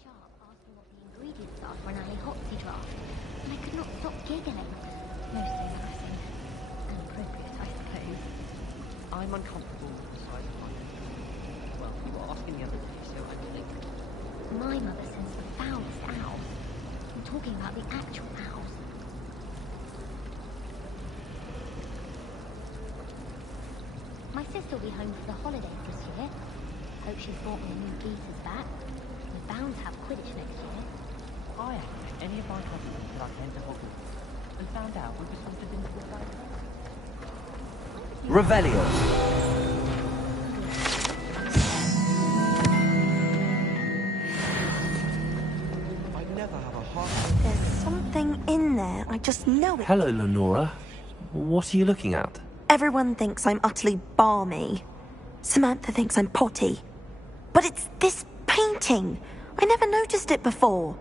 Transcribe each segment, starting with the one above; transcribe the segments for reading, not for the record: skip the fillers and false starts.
sharp asking what the ingredients are for an alley draft, and I could not stop giggling. Most embarrassing. And appropriate, I suppose. I'm uncomfortable with the size of my head. Well, you were asking the other day, so I think... My mother sends the foulest owls. I'm talking about the actual owls. My sister will be home for the holidays this year. Hope she's bought me a new geezer's bat. We're bound to have Quidditch next year. I asked any of my cousins that I came to Hogwarts and found out we were sorted into a family. Revelio. I'd never have a heart. There's something in there. I just know it. Hello, Lenora. What are you looking at? Everyone thinks I'm utterly balmy. Samantha thinks I'm potty. But it's this painting. I never noticed it before.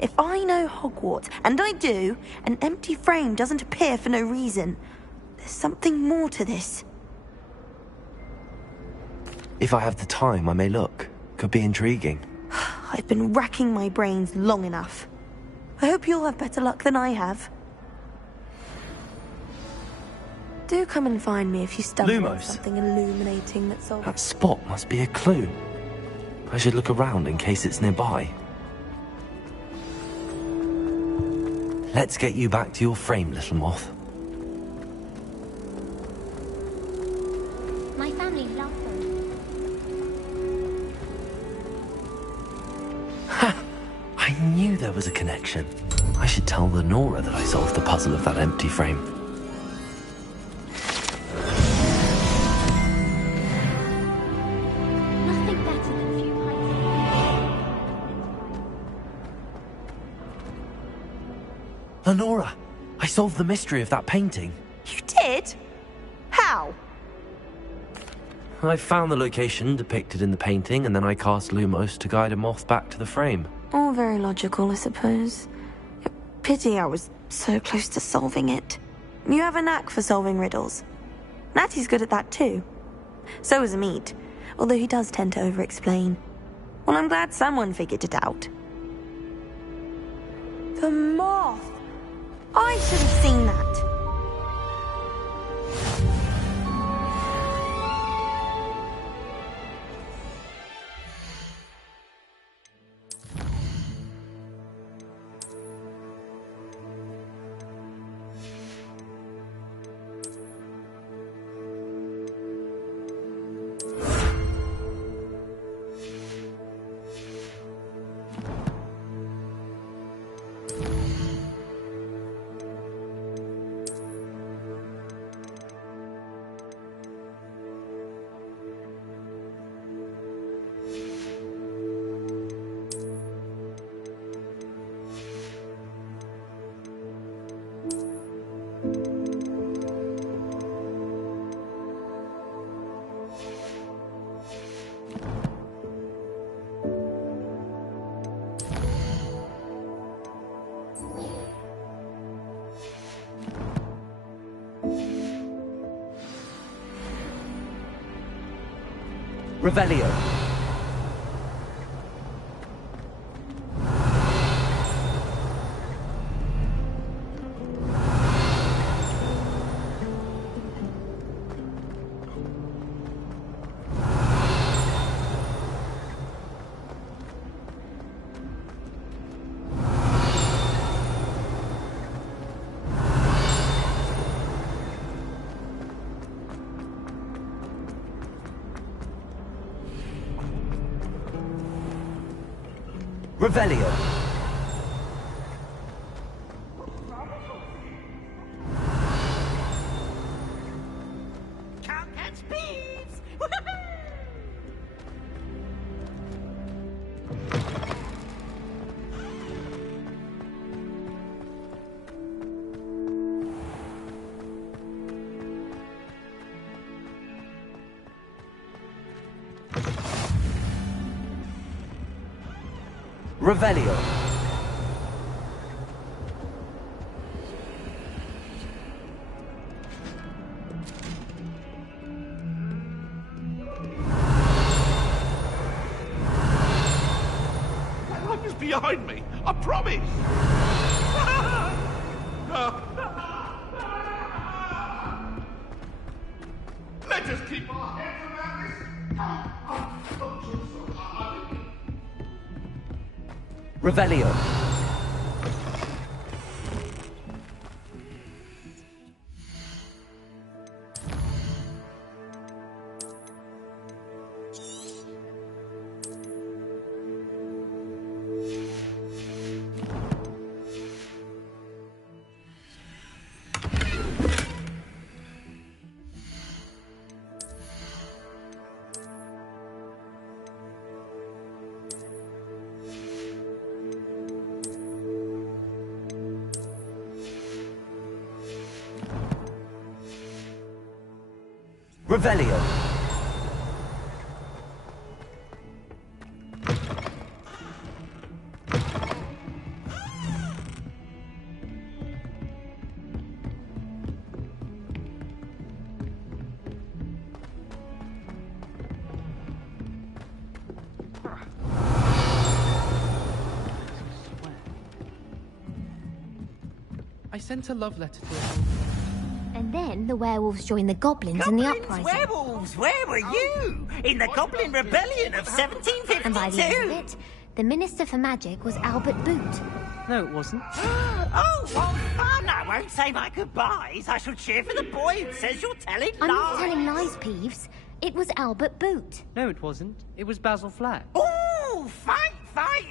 If I know Hogwarts, and I do, an empty frame doesn't appear for no reason. There's something more to this. If I have the time, I may look. Could be intriguing. I've been racking my brains long enough. I hope you'll have better luck than I have. Do come and find me if you stumble on Lumos. something illuminating that's all... That spot must be a clue. I should look around in case it's nearby. Let's get you back to your frame, little moth. My family loves them. Ha! I knew there was a connection. I should tell Lenora that I solved the puzzle of that empty frame. Nothing better than few pints. Lenora! I solved the mystery of that painting. You did? How? I found the location depicted in the painting, and then I cast Lumos to guide a moth back to the frame. All very logical, I suppose. Pity I was so close to solving it. You have a knack for solving riddles. Natty's good at that too. So is Amit, although he does tend to over-explain. Well, I'm glad someone figured it out. The moth! I should have seen that. Revelio. Revelio. Can't catch thieves! Revelio. was behind me. I promise. Let us keep our heads around this. Revelio. Revelio. I sent a love letter to her. And then the werewolves joined the goblins in the Goblins, uprising. werewolves, where were you? In the Goblin Rebellion of 1752? And by the end of it, the Minister for Magic was Albert Boot. No, it wasn't. Oh, what fun! I won't say my goodbyes. I shall cheer for the boy who says you're telling lies. I'm not telling lies, Peeves. It was Albert Boot. No, it wasn't. It was Basil Flack. Ooh, fight!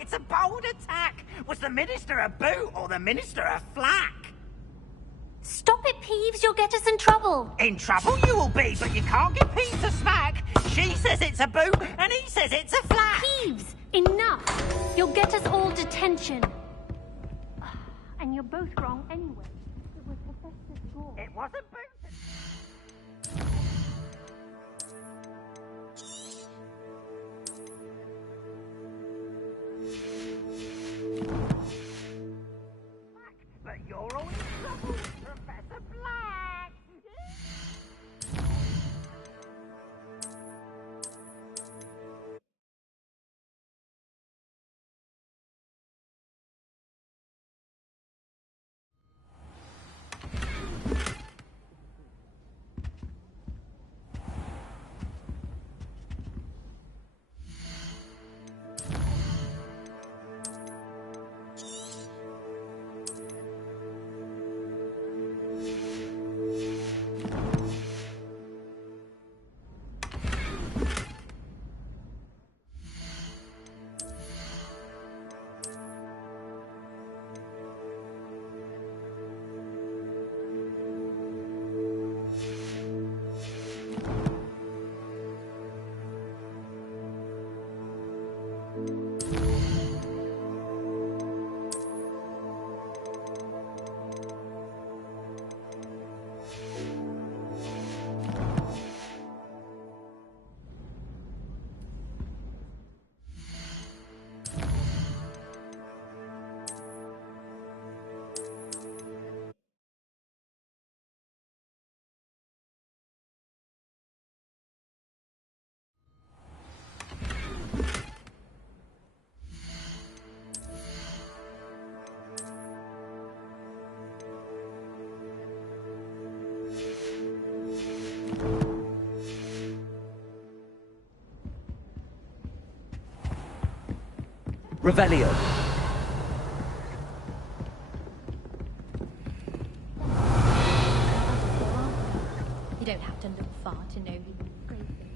It's a bold attack. Was the Minister a boot or the Minister a flack? Stop it, Peeves. You'll get us in trouble. In trouble you will be, but you can't get Pete to smack. She says it's a boot, and he says it's a flack. Peeves, enough. You'll get us all detention. And you're both wrong anyway. It was Professor Straw. It wasn't boot. But you're all in trouble, Professor Black! Revelio. You don't have to look far to know the great thing.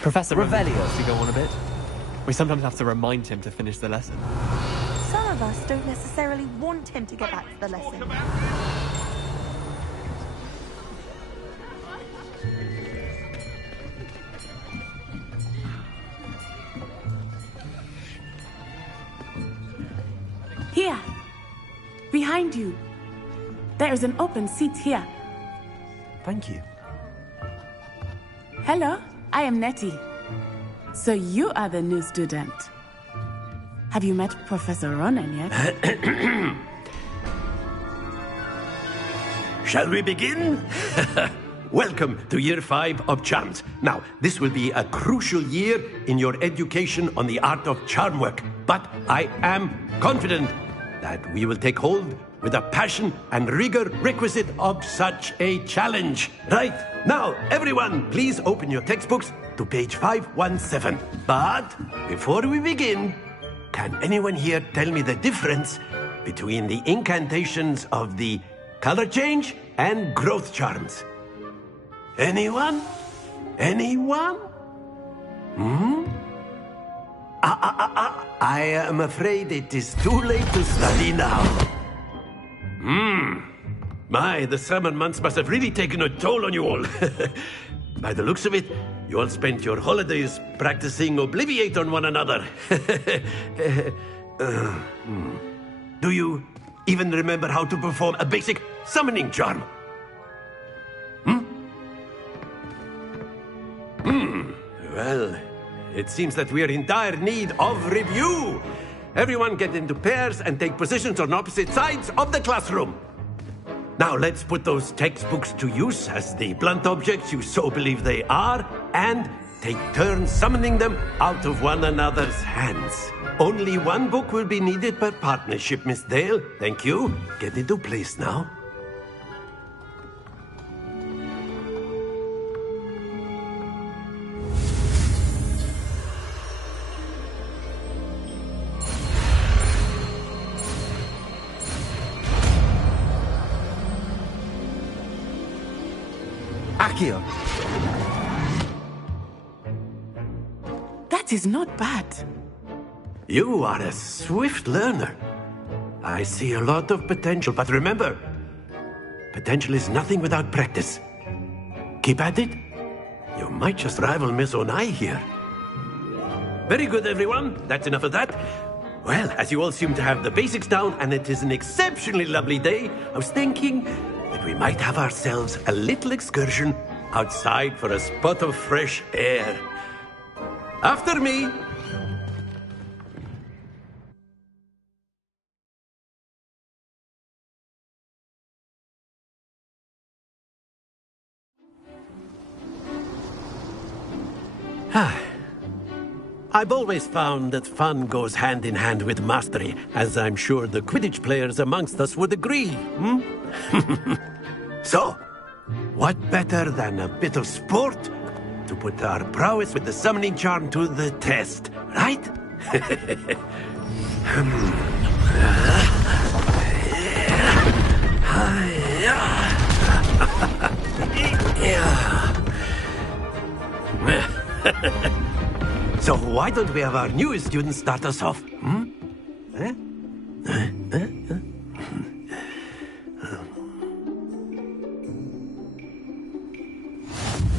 Professor Revelio. wants to go on a bit. We sometimes have to remind him to finish the lesson. Some of us don't necessarily want him to get back to the lesson. Here. Behind you. There is an open seat here. Thank you. Hello, I am Nettie. So you are the new student. Have you met Professor Ronan yet? Shall we begin? Welcome to Year 5 of Charms. Now, this will be a crucial year in your education on the art of charm work. But I am confident that we will take hold with the passion and rigor requisite of such a challenge. Right, now, everyone, please open your textbooks to page 517. But before we begin, can anyone here tell me the difference between the incantations of the color change and growth charms? Anyone? Anyone? I am afraid it is too late to study now. My, the summer months must have really taken a toll on you all. By the looks of it, you all spent your holidays practicing Obliviate on one another. Do you even remember how to perform a basic summoning charm? Well, it seems that we are in dire need of review. Everyone get into pairs and take positions on opposite sides of the classroom. Now let's put those textbooks to use as the blunt objects you so believe they are, and take turns summoning them out of one another's hands. Only one book will be needed per partnership, Miss Dale. Thank you. Get into place now. Akio. That is not bad. You are a swift learner. I see a lot of potential, but remember, potential is nothing without practice. Keep at it. You might just rival Miss Onai here. Very good, everyone. That's enough of that. Well, as you all seem to have the basics down, and it is an exceptionally lovely day, I was thinking that we might have ourselves a little excursion outside for a spot of fresh air. After me. I've always found that fun goes hand in hand with mastery, as I'm sure the Quidditch players amongst us would agree. So, what better than a bit of sport to put our prowess with the summoning charm to the test, right? So why don't we have our newest student start us off?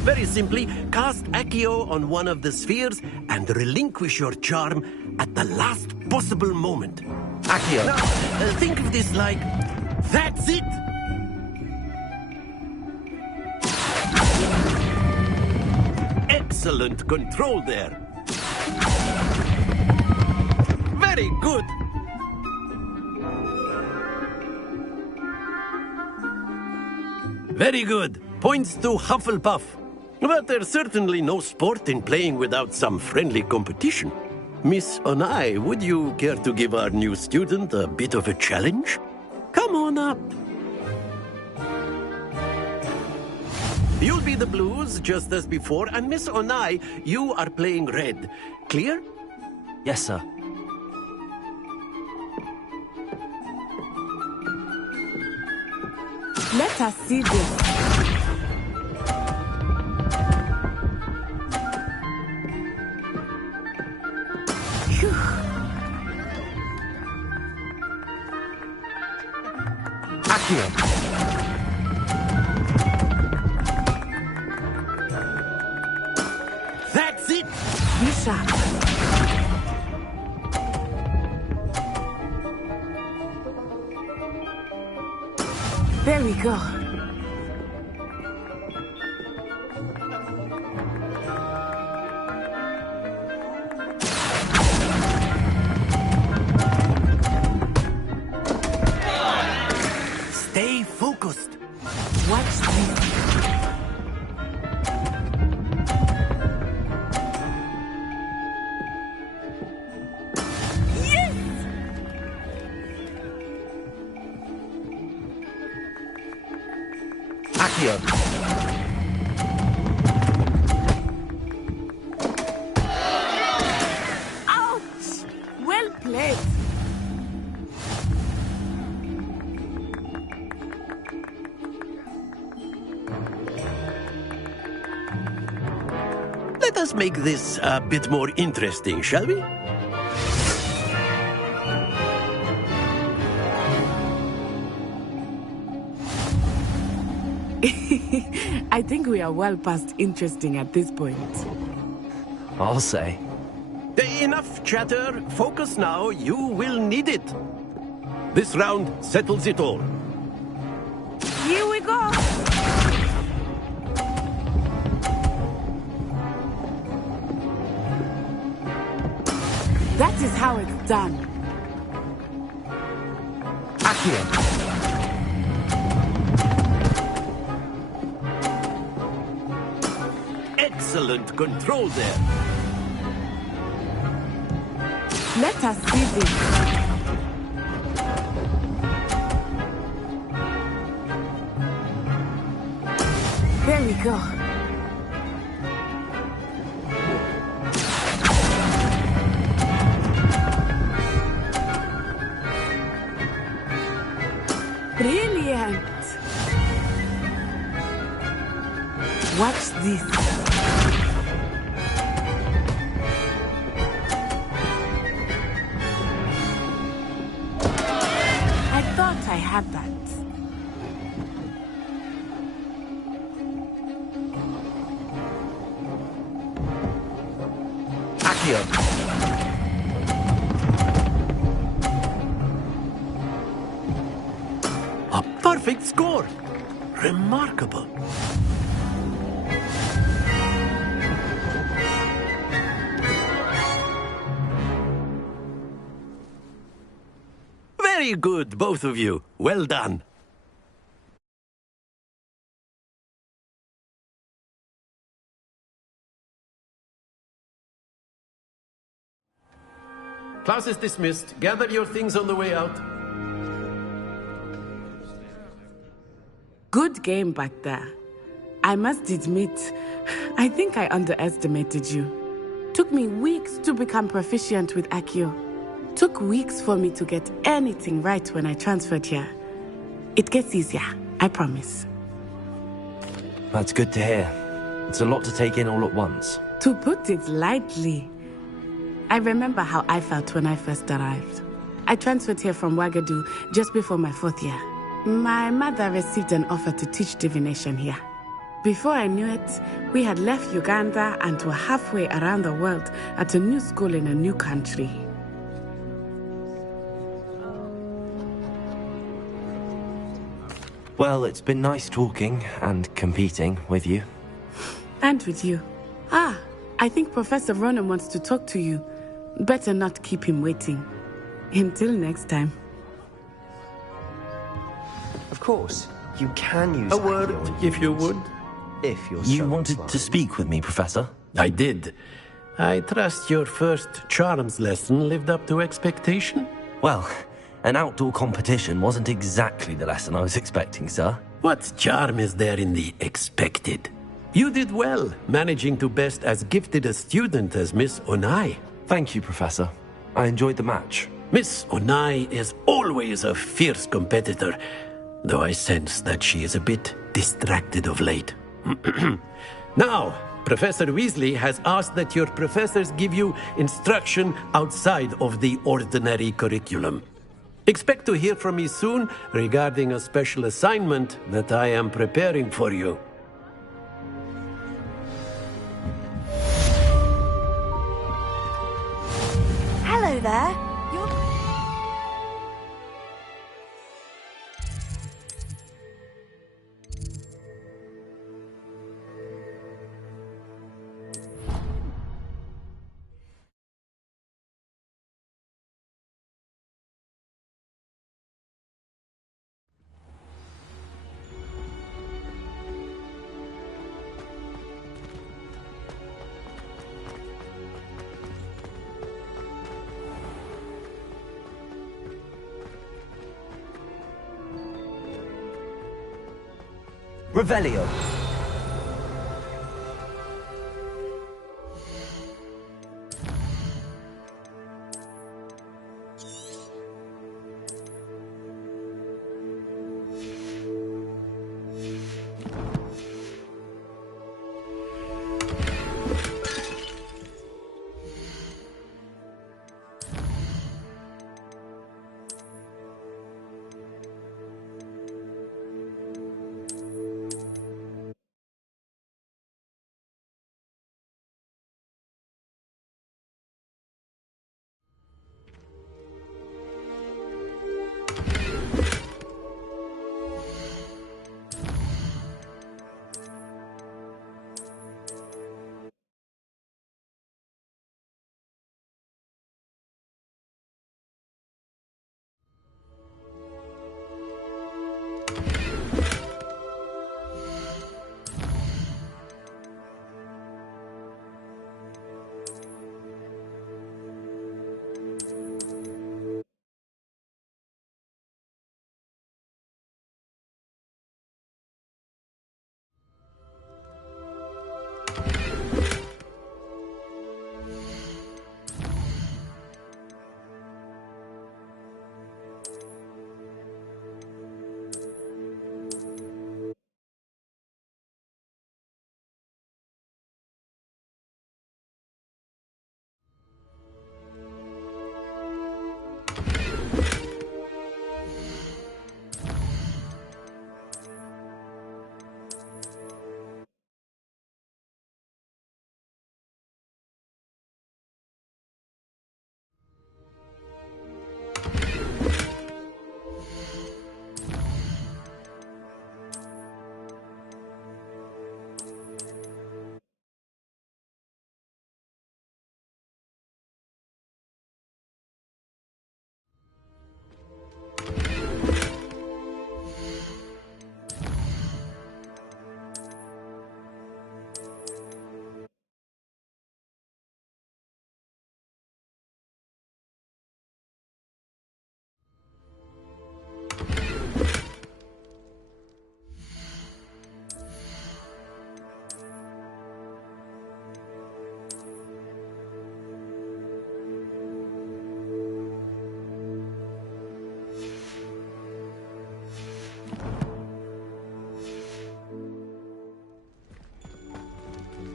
Very simply, cast Accio on one of the spheres and relinquish your charm at the last possible moment. Accio. Now, think of this like, that's it! Excellent control there. Very good. Very good. Points to Hufflepuff. But there's certainly no sport in playing without some friendly competition. Miss Onai, would you care to give our new student a bit of a challenge? Come on up. You'll be the blues, just as before, and Miss Onai, you are playing red. Clear? Yes, sir. Let us see this. Akio. That's it! Be sharp. There we go. Stay focused. Watch this. Yes! Accio. Ouch! Well played. Let us make this a bit more interesting, shall we? I think we are well past interesting at this point. I'll say. Enough chatter. Focus now. You will need it. This round settles it all. Here we go. That is how it's done. Accio. Excellent control there. Let us see this. There we go. Brilliant. Watch this. I thought I had that. Accio. A perfect score. Remarkable. Very good, both of you. Well done. Class is dismissed. Gather your things on the way out. Good game back there. I must admit, I think I underestimated you. Took me weeks to become proficient with Accio. Took weeks for me to get anything right when I transferred here. It gets easier, I promise. That's good to hear. It's a lot to take in all at once. To put it lightly, I remember how I felt when I first arrived. I transferred here from Ouagadougou just before my 4th year. My mother received an offer to teach divination here. Before I knew it, we had left Uganda and were halfway around the world at a new school in a new country. Well, it's been nice talking and competing with you. And with you. Ah, I think Professor Ronan wants to talk to you. Better not keep him waiting. Until next time. Of course, you can use A word, if you would. If you're You so wanted inclined. to speak with me, Professor? I did. I trust your first charms lesson lived up to expectation? Well, an outdoor competition wasn't exactly the lesson I was expecting, sir. What charm is there in the expected? You did well, managing to best as gifted a student as Miss Onai. Thank you, Professor. I enjoyed the match. Miss Onai is always a fierce competitor, though I sense that she is a bit distracted of late. Now, Professor Weasley has asked that your professors give you instruction outside of the ordinary curriculum. Expect to hear from me soon regarding a special assignment that I am preparing for you. Hello there. Revelio.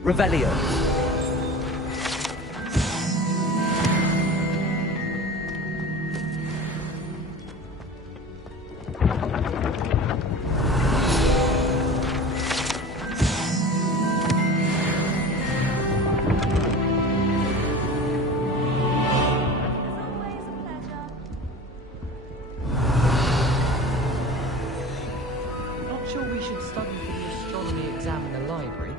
Revelio. Not sure we should study for the astronomy exam in the library.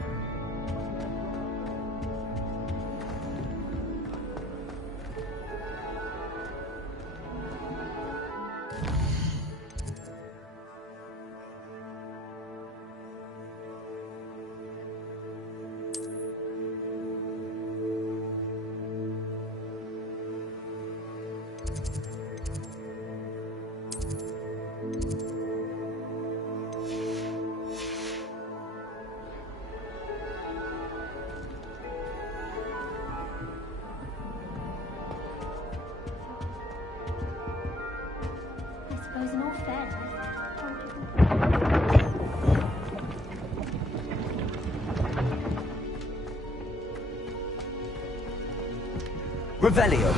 I suppose in all fairness, Revelio.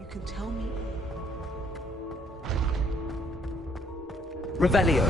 You can tell me. Revelio.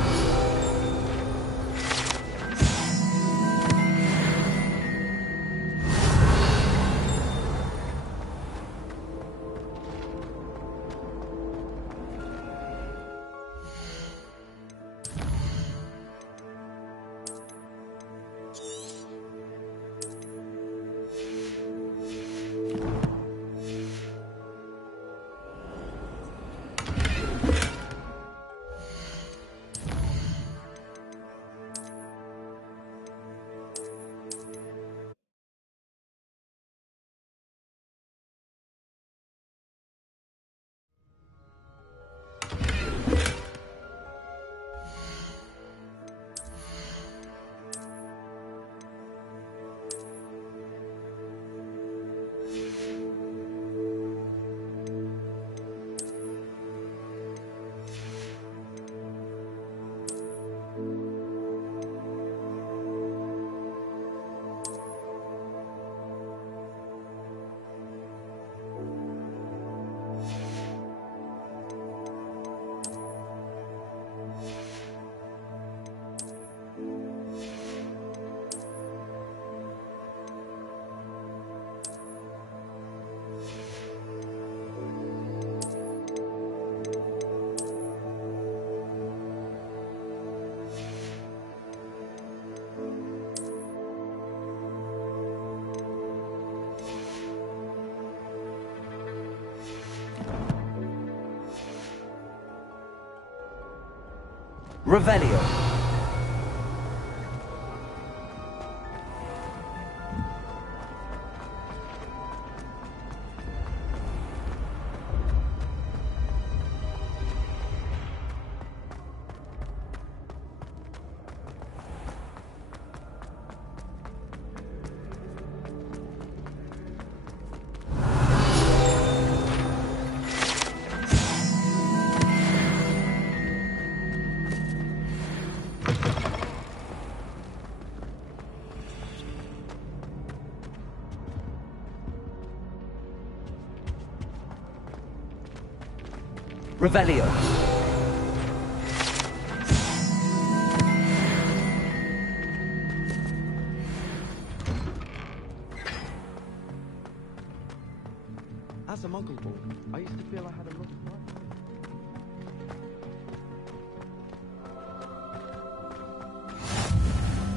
Revelio. Revelio. As a muggle boy, I used to feel I had a lot of life.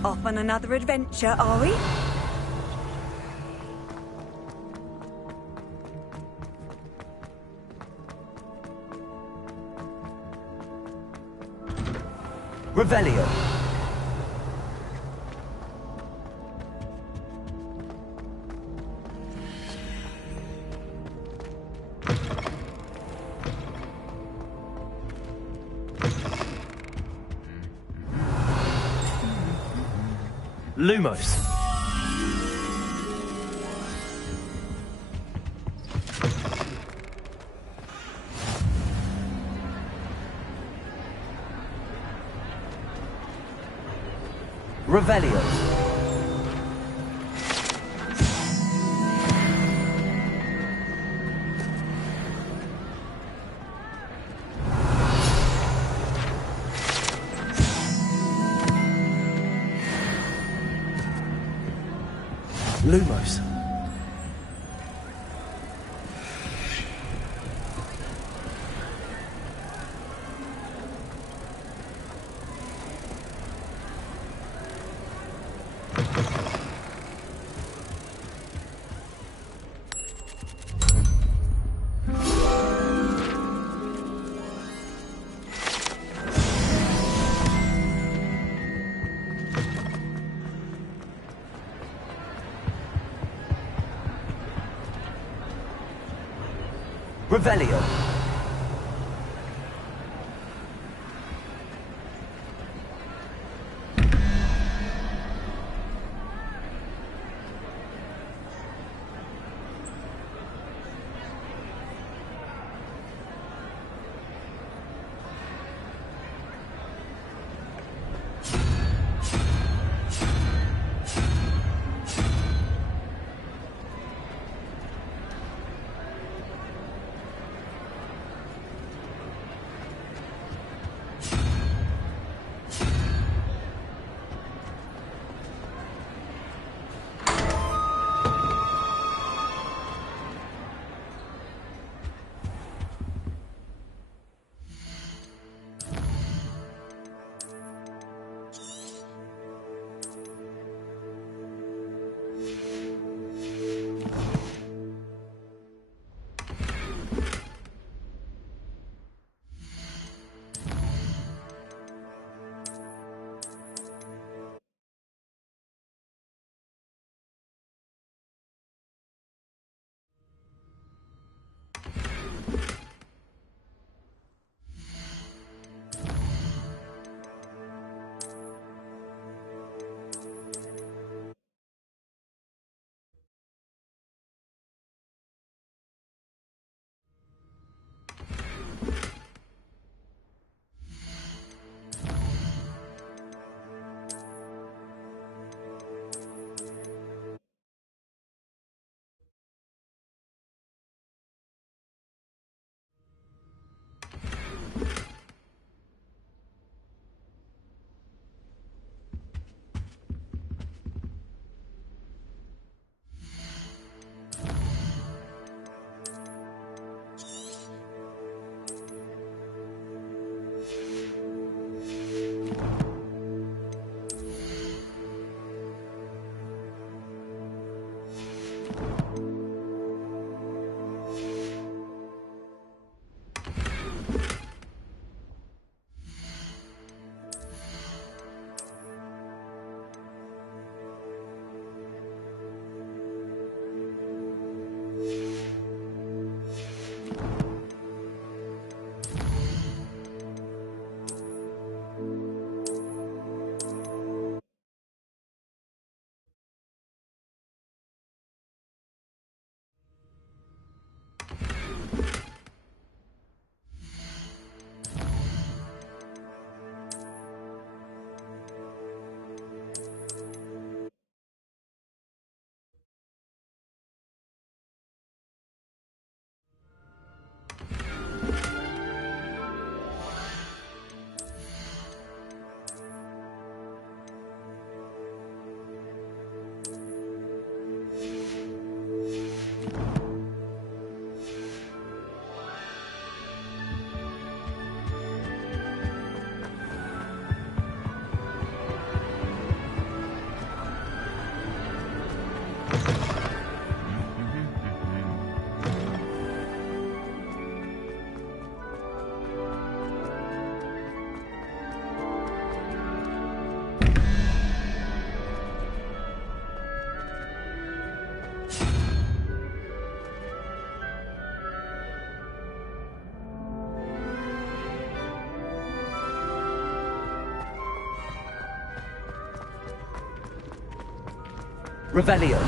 Off on another adventure, are we? Revelio. Lumos. Revelio. Lumos. Revelio. Revelio.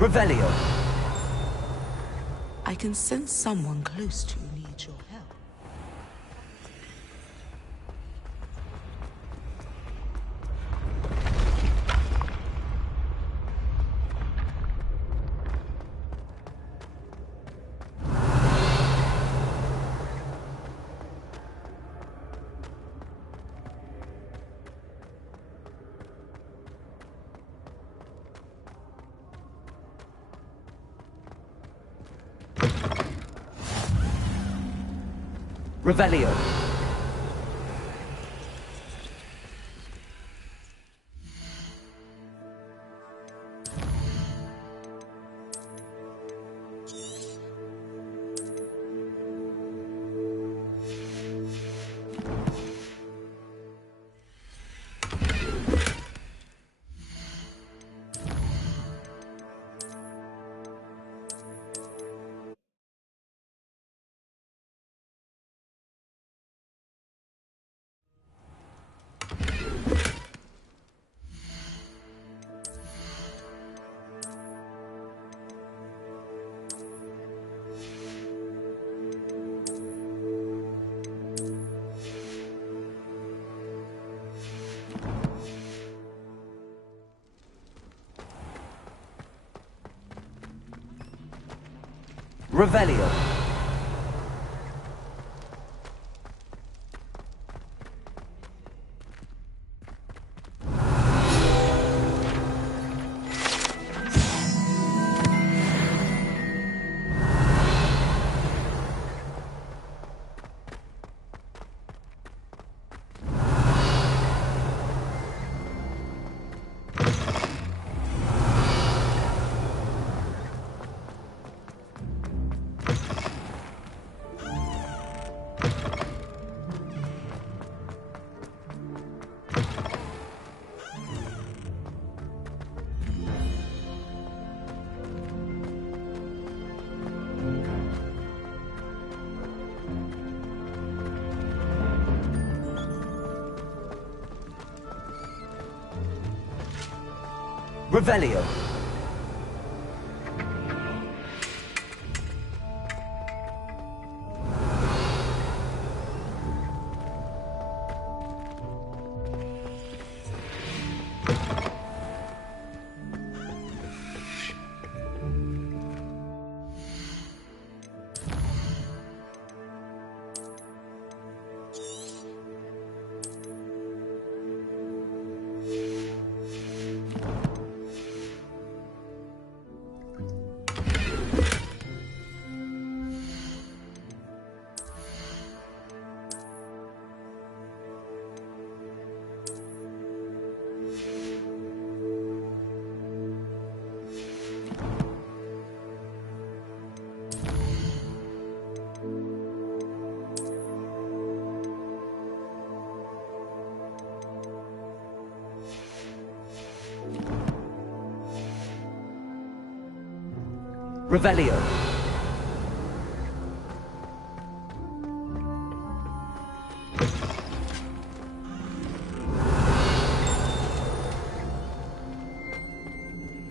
Revelio. I can sense someone close to you needs your help. Revelio. Revelio. Revelio. Revelio.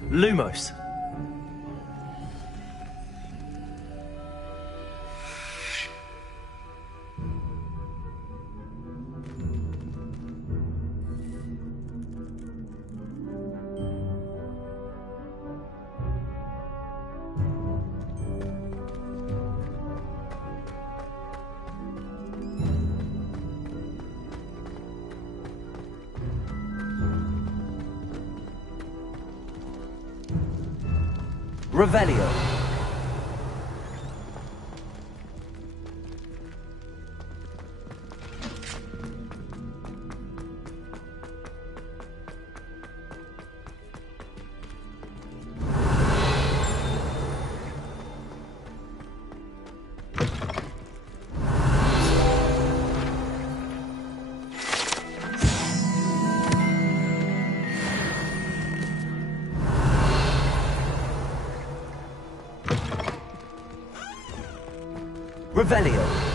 Lumos. Revelio. Revelio.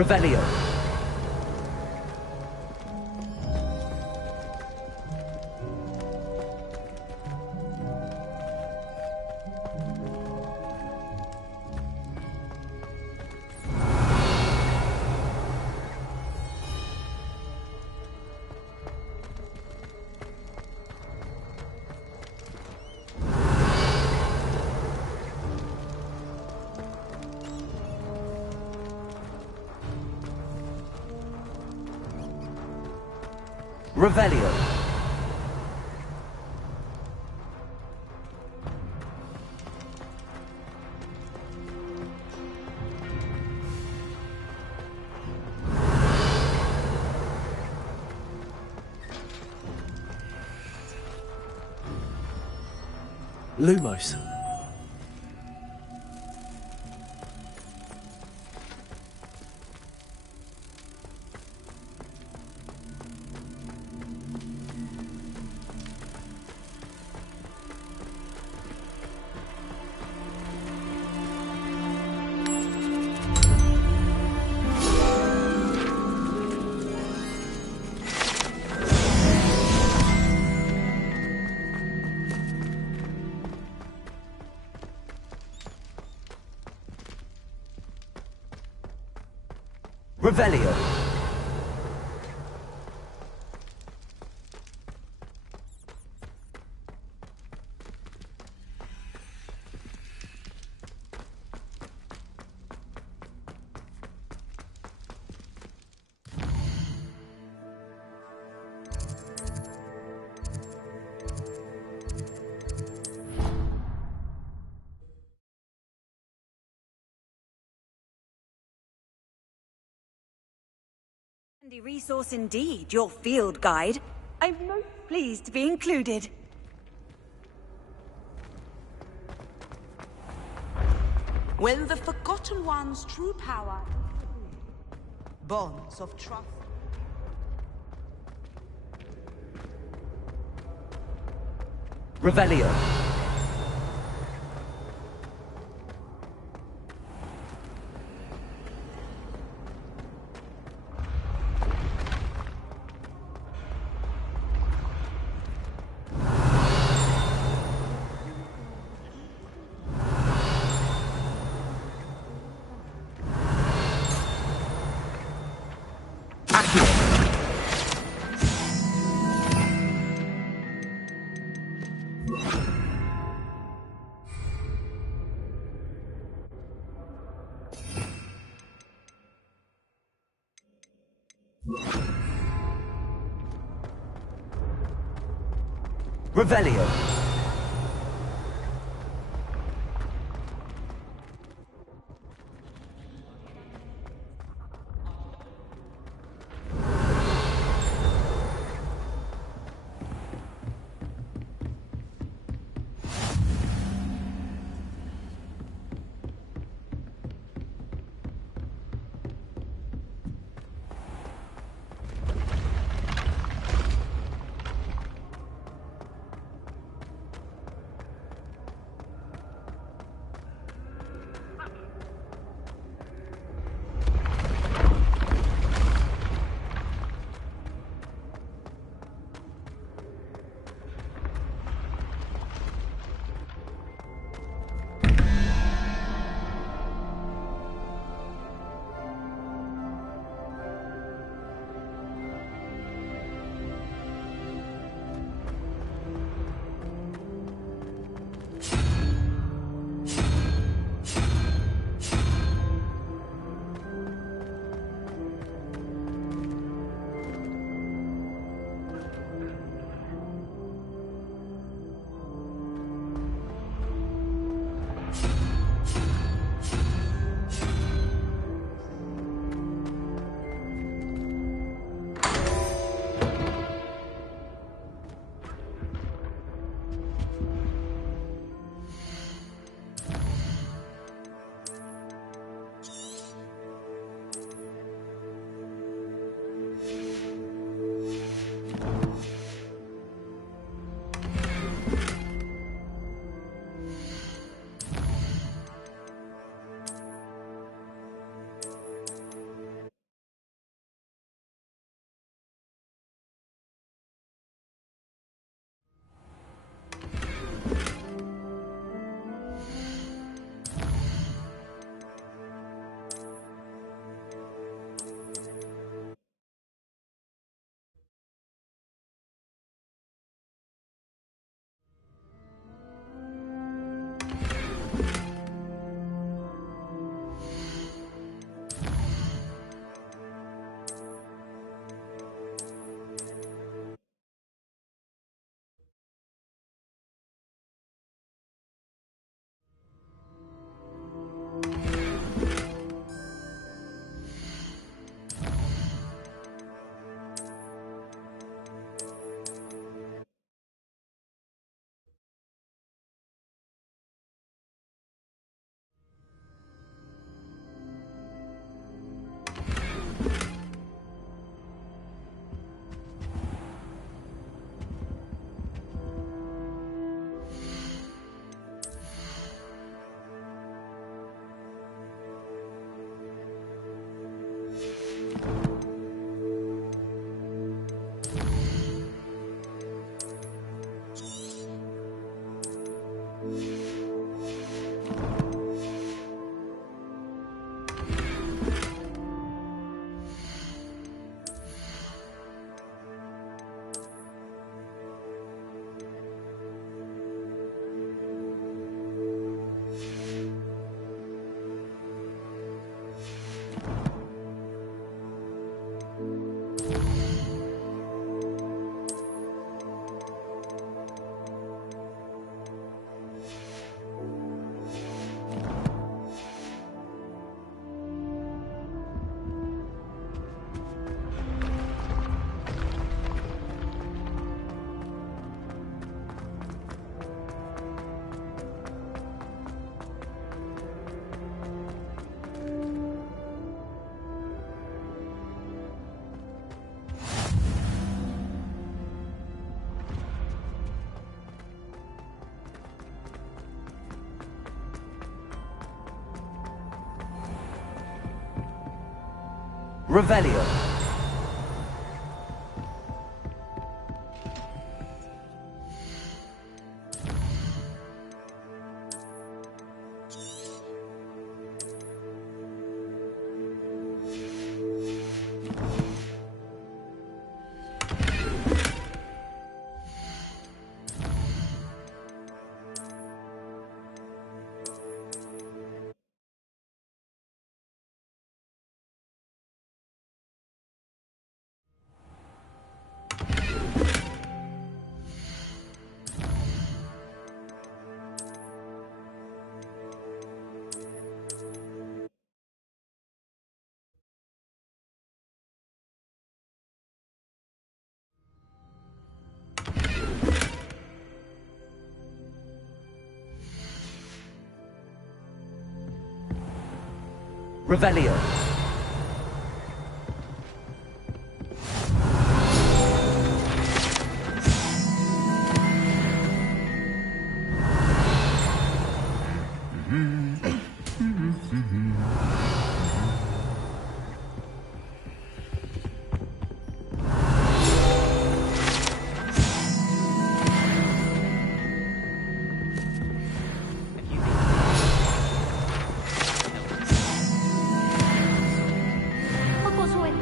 Revelio. Revelio. Lumos. Revelio. Handy resource indeed, your field guide. I'm most pleased to be included. When the Forgotten One's true power... Bonds of trust... Revelio. Revelio. Revelio. Revelio. Hogwarts will win.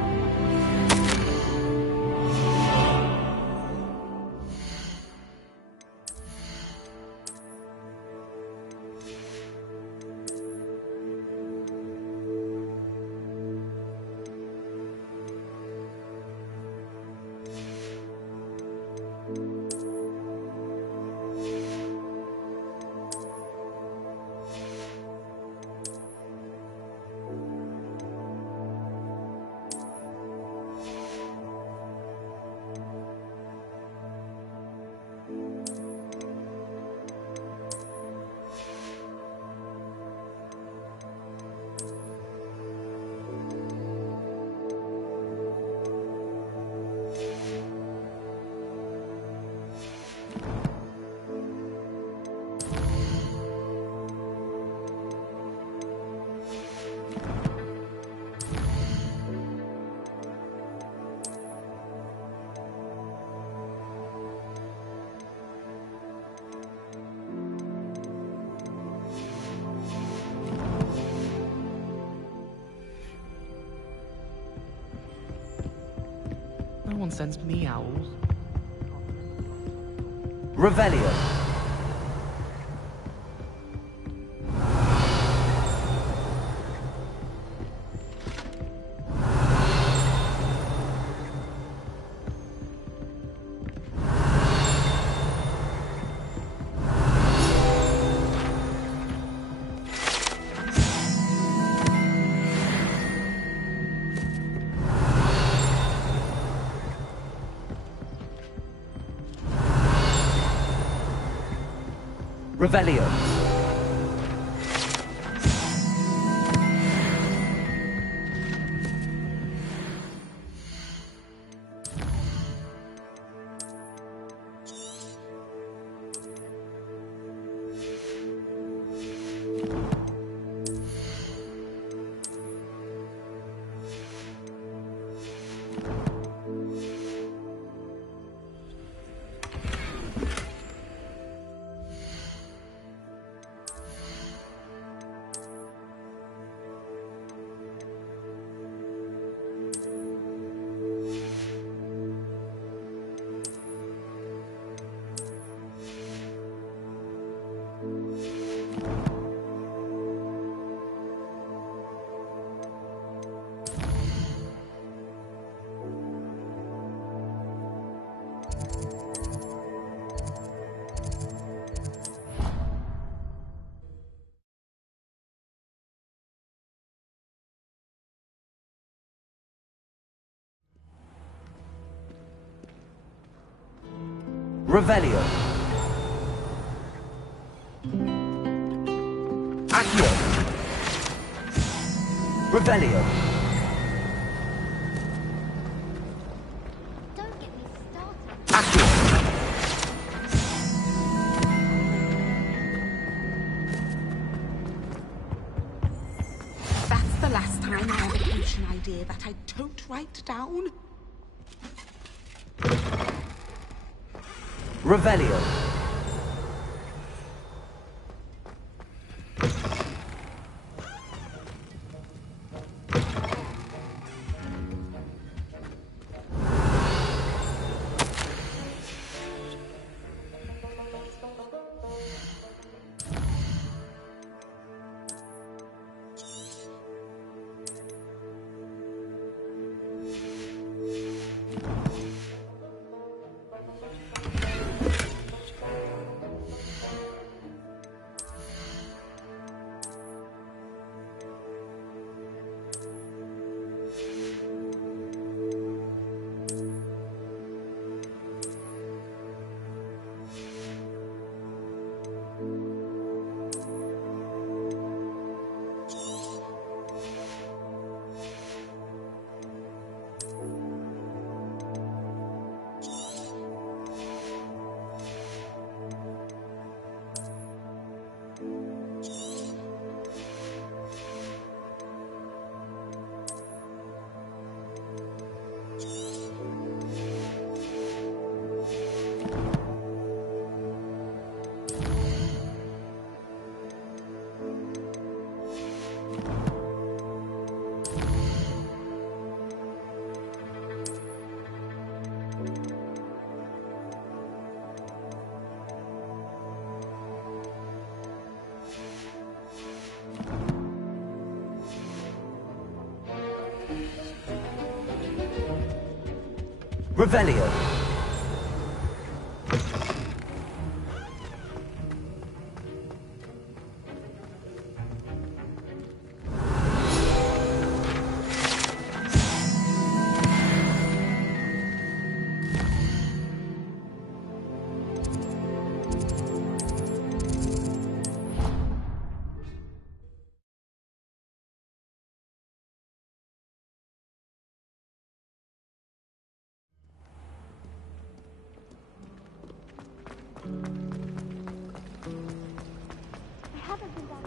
No one sends me owls. Revelio. Revelio. Revelio. Accio. Revelio. Don't get me started. Accio. That's the last time I ever can an idea that I don't write down? Revelio. Revelio. I haven't been down.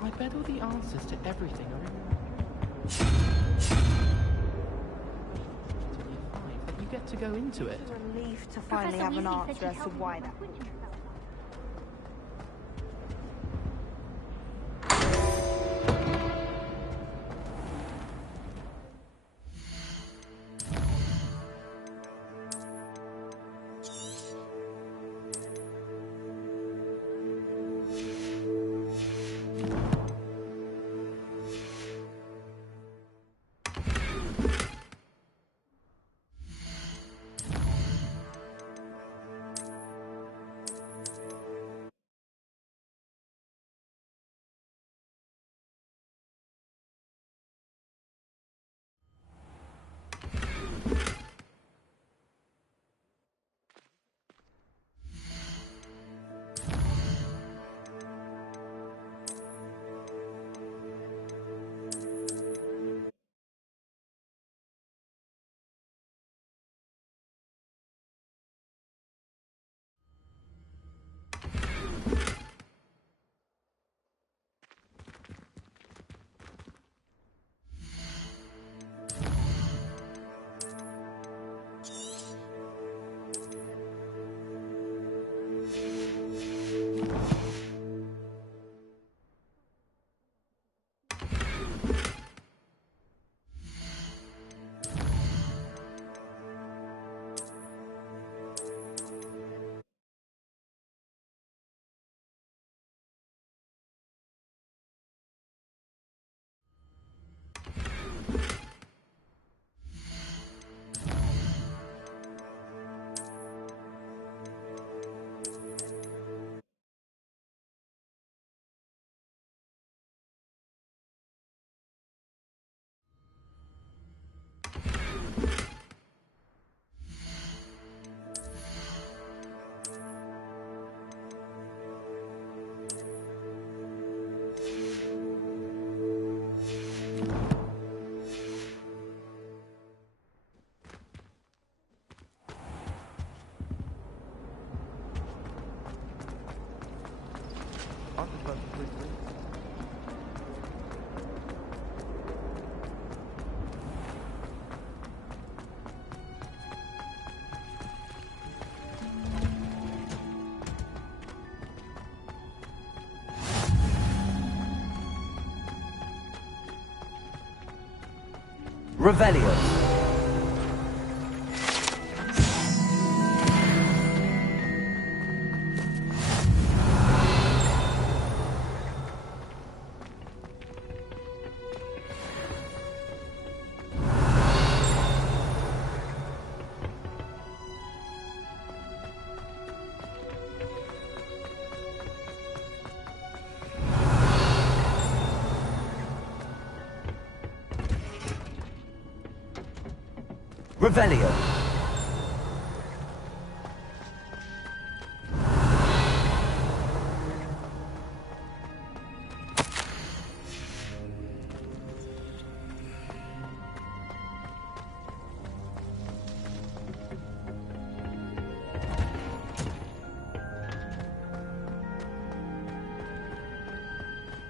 I bet all the answers to everything are in that you get to go into it. It's a relief to finally have an answer as to why that. I've just done 3 drinks. Revelio. Revelio.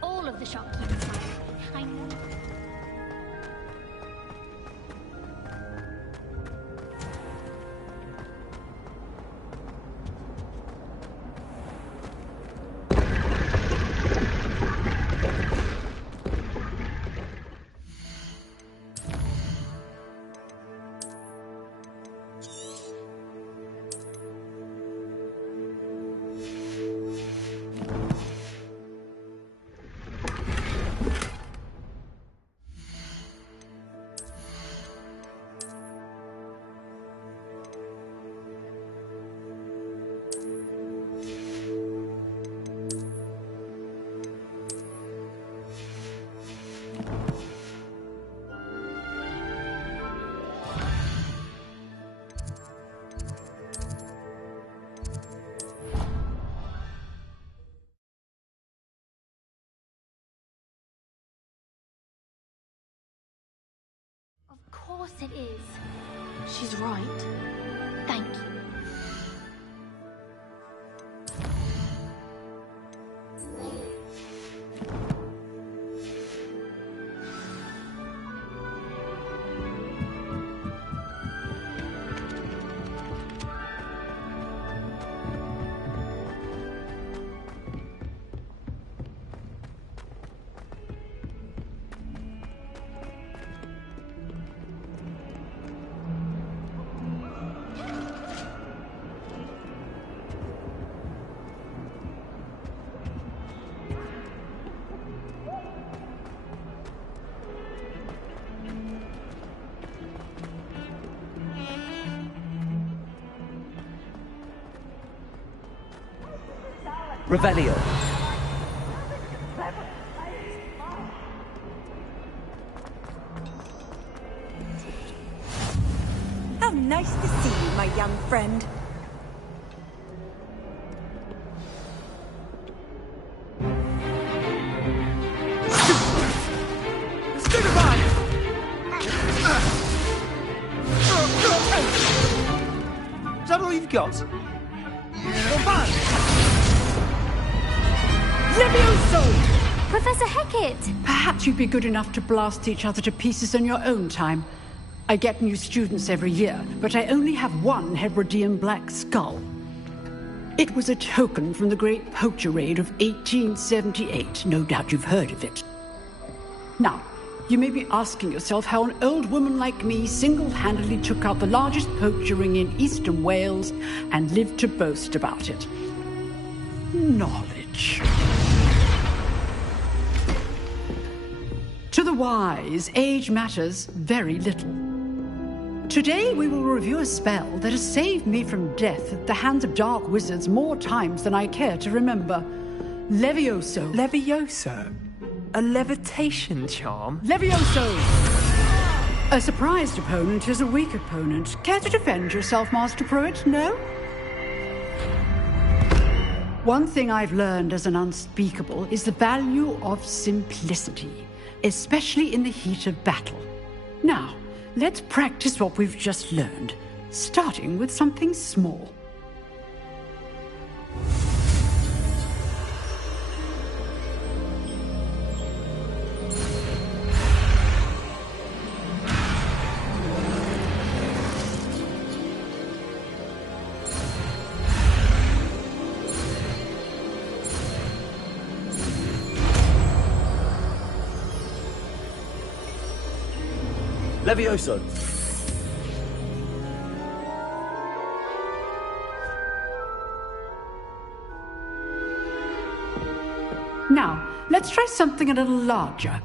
All of the shopkeepers like me. I know. Of course it is. She's right. Thank you. Revelio. How nice to see you, my young friend. Is that all you've got? Levioso! Professor Hecat! Perhaps you'd be good enough to blast each other to pieces in your own time. I get new students every year, but I only have one Hebridean black skull. It was a token from the Great Poacher Raid of 1878. No doubt you've heard of it. Now, you may be asking yourself how an old woman like me single-handedly took out the largest poacher ring in eastern Wales and lived to boast about it. Knowledge. To the wise, age matters very little. Today we will review a spell that has saved me from death at the hands of dark wizards more times than I care to remember. Levioso. Levioso? A levitation charm? Levioso! A surprised opponent is a weak opponent. Care to defend yourself, Master Pruitt? No? One thing I've learned as an unspeakable is the value of simplicity, especially in the heat of battle. Now, let's practice what we've just learned, starting with something small. Levioso. Now, let's try something a little larger.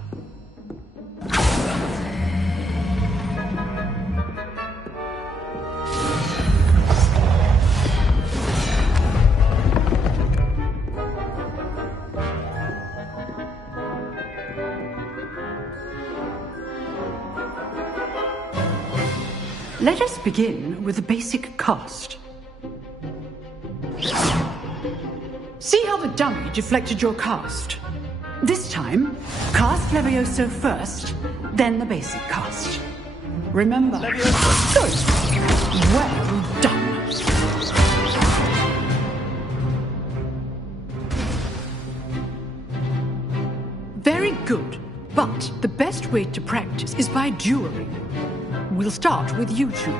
Let us begin with the basic cast. See how the dummy deflected your cast? This time, cast Levioso first, then the basic cast. Remember? Levioso. Good. Well done. Very good. But the best way to practice is by dueling. We'll start with you two.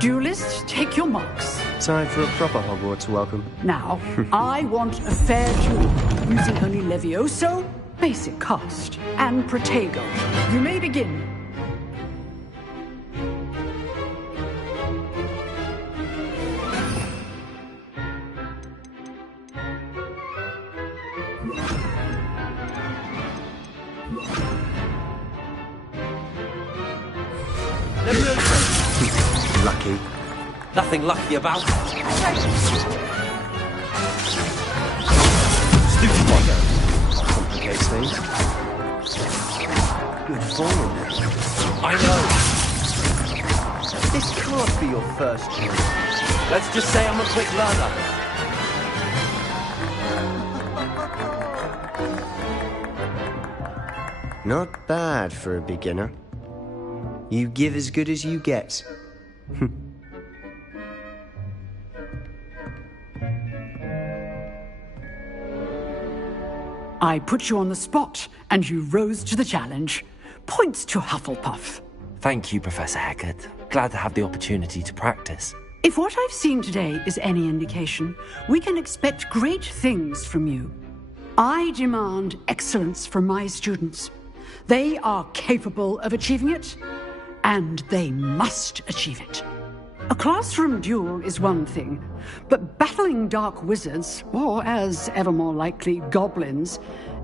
Duelists, take your marks. Time for a proper Hogwarts welcome. Now, I want a fair duel, using only Levioso, basic cast, and Protego. You may begin. Lucky. Nothing lucky about it. Stupid Lego. Complicates things. Good form. I know. This can't be your first choice. Let's just say I'm a quick learner. Not bad for a beginner. You give as good as you get. I put you on the spot, and you rose to the challenge. Points to Hufflepuff. Thank you, Professor Heckert. Glad to have the opportunity to practice. If what I've seen today is any indication, we can expect great things from you. I demand excellence from my students. They are capable of achieving it, and they must achieve it. A classroom duel is one thing, but battling dark wizards, or as ever more likely, goblins,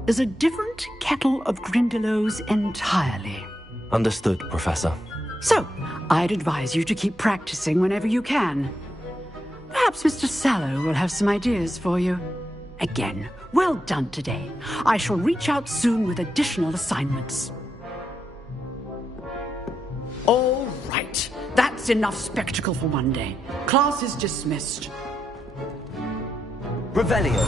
is a different kettle of Grindylows entirely. Understood, Professor. So, I'd advise you to keep practicing whenever you can. Perhaps Mr. Sallow will have some ideas for you. Again, well done today. I shall reach out soon with additional assignments. All right. That's enough spectacle for one day. Class is dismissed. Revelio.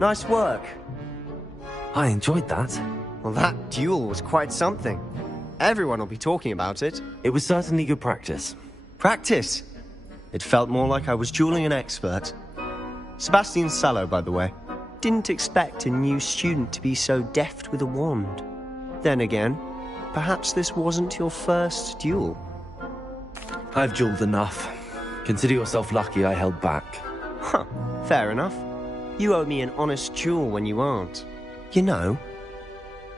Nice work. I enjoyed that. Well, that duel was quite something. Everyone will be talking about it. It was certainly good practice. Practice? It felt more like I was dueling an expert. Sebastian Sallow, by the way. Didn't expect a new student to be so deft with a wand. Then again, perhaps this wasn't your first duel. I've dueled enough. Consider yourself lucky I held back. Huh, fair enough. You owe me an honest duel when you aren't. You know,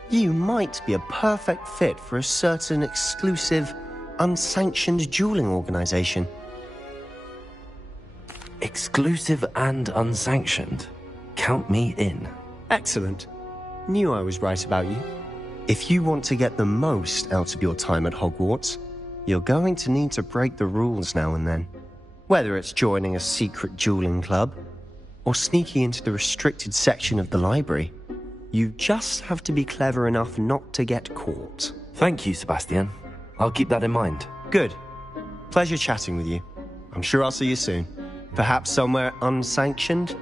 you might be a perfect fit for a certain exclusive, unsanctioned dueling organization. Exclusive and unsanctioned? Count me in. Excellent. Knew I was right about you. If you want to get the most out of your time at Hogwarts, you're going to need to break the rules now and then. Whether it's joining a secret dueling club, or sneaking into the restricted section of the library, you just have to be clever enough not to get caught. Thank you, Sebastian. I'll keep that in mind. Good. Pleasure chatting with you. I'm sure I'll see you soon. Perhaps somewhere unsanctioned?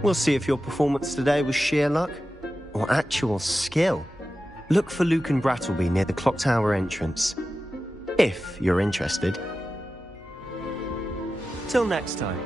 We'll see if your performance today was sheer luck or actual skill. Look for Luke and Brattleby near the clock tower entrance. If you're interested. Till next time.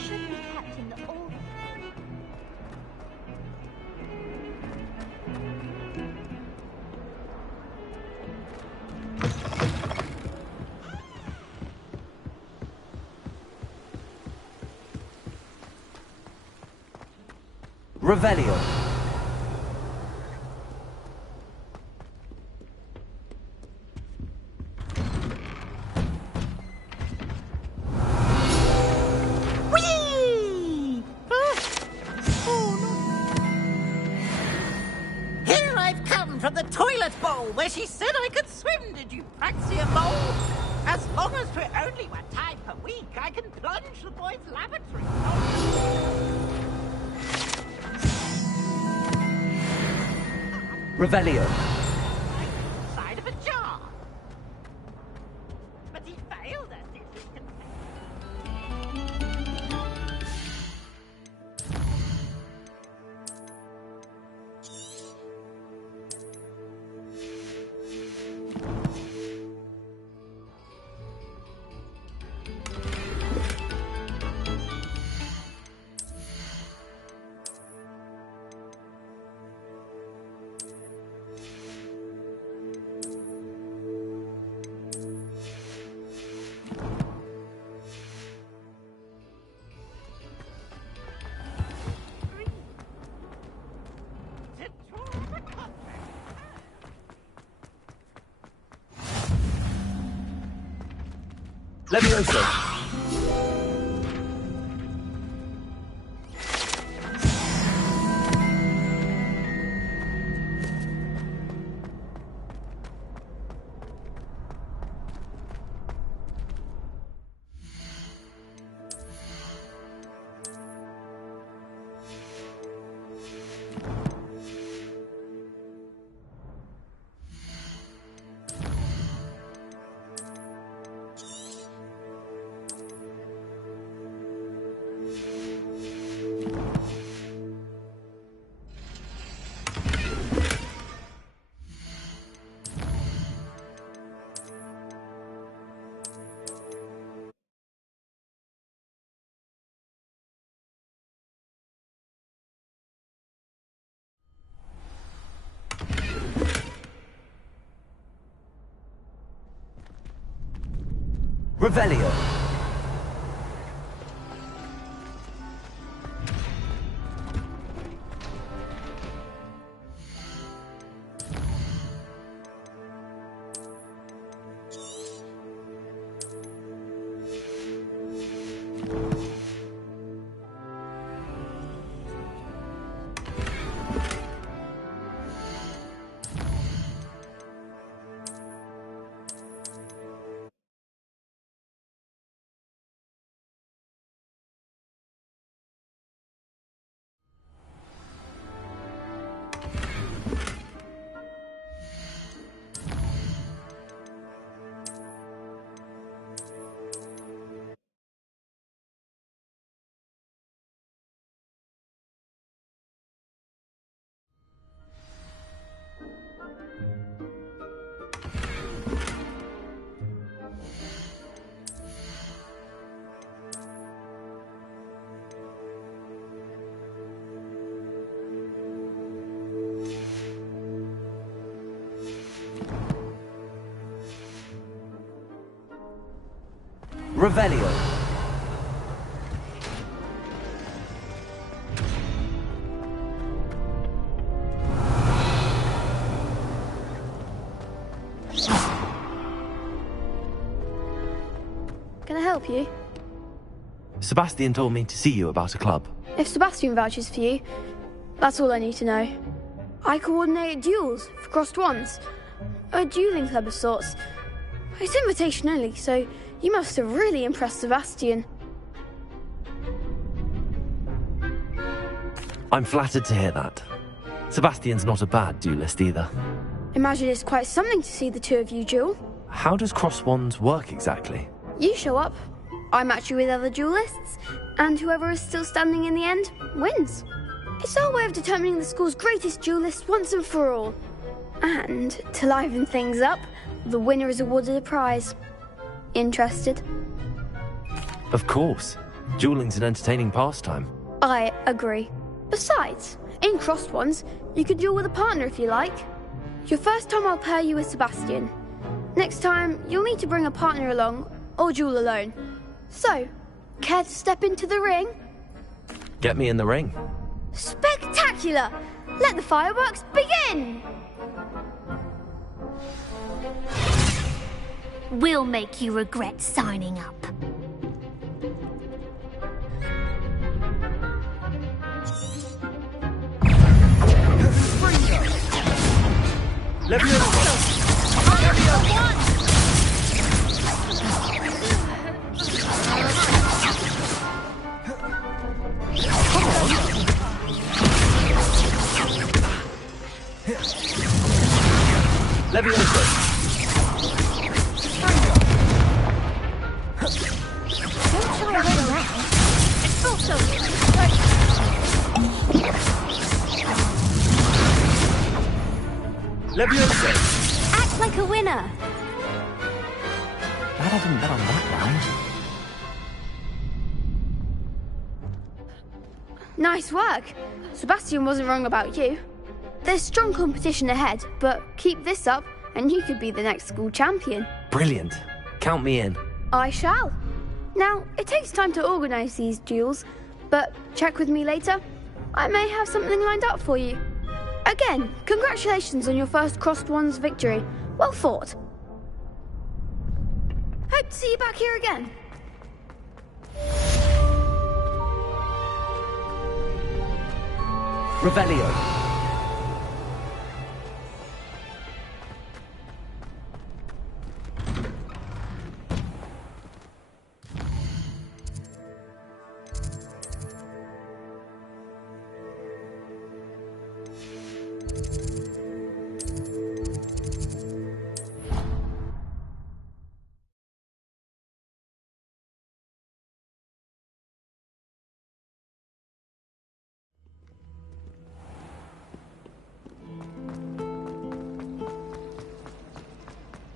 should be kept in the order. Revelio. Whee! Here I've come from the toilet bowl where she said I could swim. Did you Praxia mole? As long as we're only 1 time per week, I can plunge the boys' lavatory. Revelio. Side of a jar. But he failed us, did he? Levioso. Revelio. Revelio. Can I help you? Sebastian told me to see you about a club. If Sebastian vouches for you, that's all I need to know. I coordinate duels for crossed wands. A dueling club of sorts. It's invitation only, so you must have really impressed Sebastian. I'm flattered to hear that. Sebastian's not a bad duelist either. Imagine it's quite something to see the two of you duel. How does cross wands work exactly? You show up, I match you with other duelists, and whoever is still standing in the end wins. It's our way of determining the school's greatest duelist once and for all. And to liven things up, the winner is awarded a prize. Interested? Of course. Dueling's an entertaining pastime. I agree. Besides, in crossed ones, you could duel with a partner if you like. Your first time I'll pair you with Sebastian. Next time, you'll need to bring a partner along, or duel alone. So, care to step into the ring? Get me in the ring. Spectacular! Let the fireworks begin! We'll make you regret signing up. Leviosa! Don't try to run around. It's also... Leviosa! Act like a winner. Glad I didn't bet on that round. Nice work. Sebastian wasn't wrong about you. There's strong competition ahead, but keep this up and you could be the next school champion. Brilliant. Count me in. I shall. Now, it takes time to organise these duels, but check with me later. I may have something lined up for you. Again, congratulations on your first Crossed Ones victory. Well fought. Hope to see you back here again. Revelio.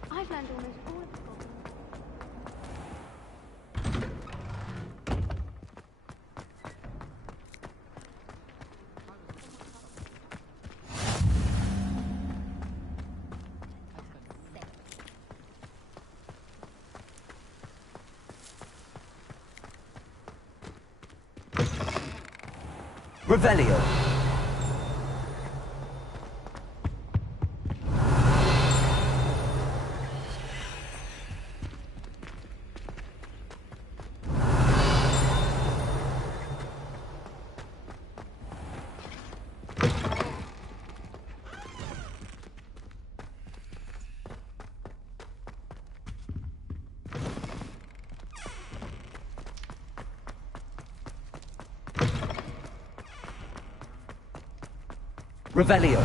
I've learned almost all of the problems. Revelio. Revelio.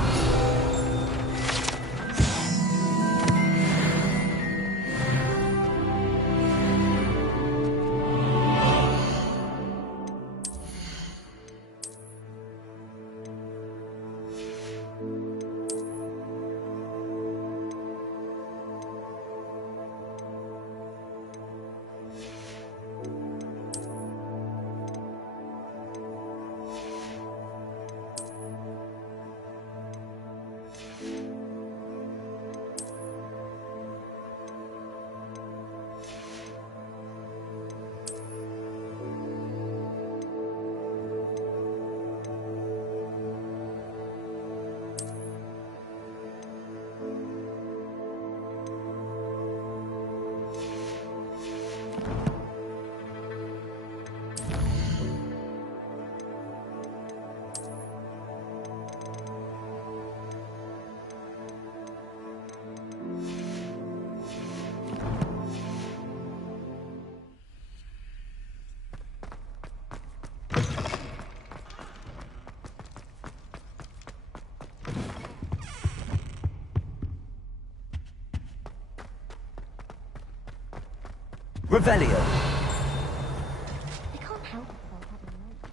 Revelio. They can't help themselves having night.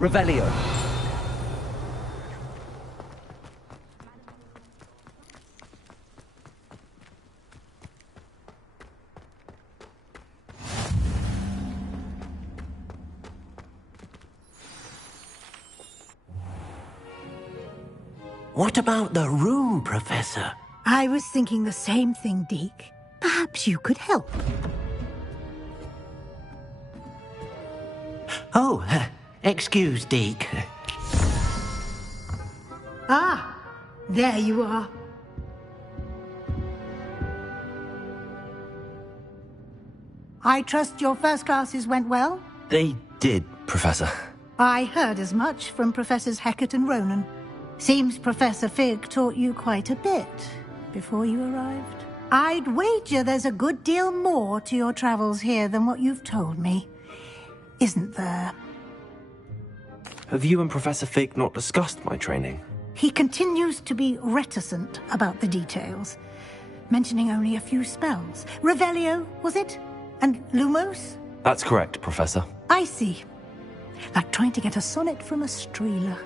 Revelio. What about the room, Professor? I was thinking the same thing, Deke. Perhaps you could help. Oh, excuse, Deke. Ah, there you are. I trust your first classes went well? They did, Professor. I heard as much from Professors Hecat and Ronan. Seems Professor Fig taught you quite a bit before you arrived. I'd wager there's a good deal more to your travels here than what you've told me. Isn't there? Have you and Professor Fig not discussed my training? He continues to be reticent about the details, mentioning only a few spells. Revelio, was it? And Lumos? That's correct, Professor. I see. Like trying to get a sonnet from a streeler.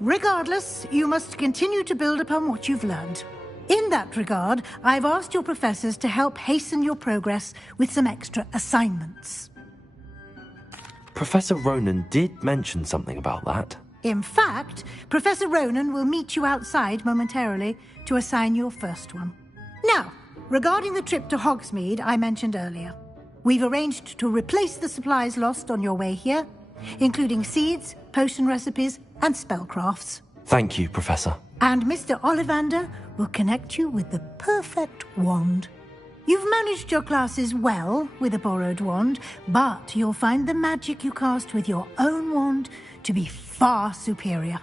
Regardless, you must continue to build upon what you've learned. In that regard, I've asked your professors to help hasten your progress with some extra assignments. Professor Ronan did mention something about that. In fact, Professor Ronan will meet you outside momentarily to assign your first one. Now, regarding the trip to Hogsmeade I mentioned earlier, we've arranged to replace the supplies lost on your way here, including seeds, potion recipes, and spellcrafts. Thank you, Professor. And Mr. Ollivander will connect you with the perfect wand. You've managed your classes well with a borrowed wand, but you'll find the magic you cast with your own wand to be far superior.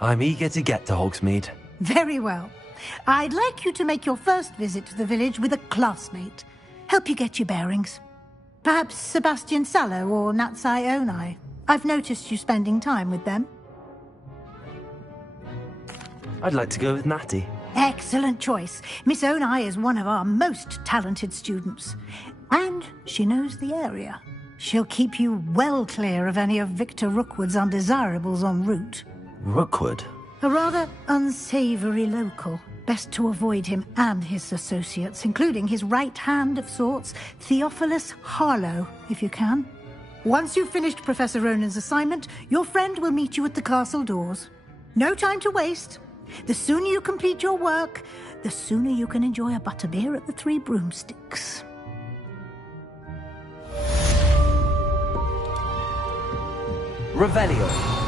I'm eager to get to Hogsmeade. Very well. I'd like you to make your first visit to the village with a classmate. Help you get your bearings. Perhaps Sebastian Sallow or Natsai Onai. I've noticed you spending time with them. I'd like to go with Natty. Excellent choice. Miss Onai is one of our most talented students. And she knows the area. She'll keep you well clear of any of Victor Rookwood's undesirables en route. Rookwood? A rather unsavory local. Best to avoid him and his associates, including his right hand of sorts, Theophilus Harlow, if you can. Once you've finished Professor Ronan's assignment, your friend will meet you at the castle doors. No time to waste. The sooner you complete your work, the sooner you can enjoy a butterbeer at the Three Broomsticks. Revelio.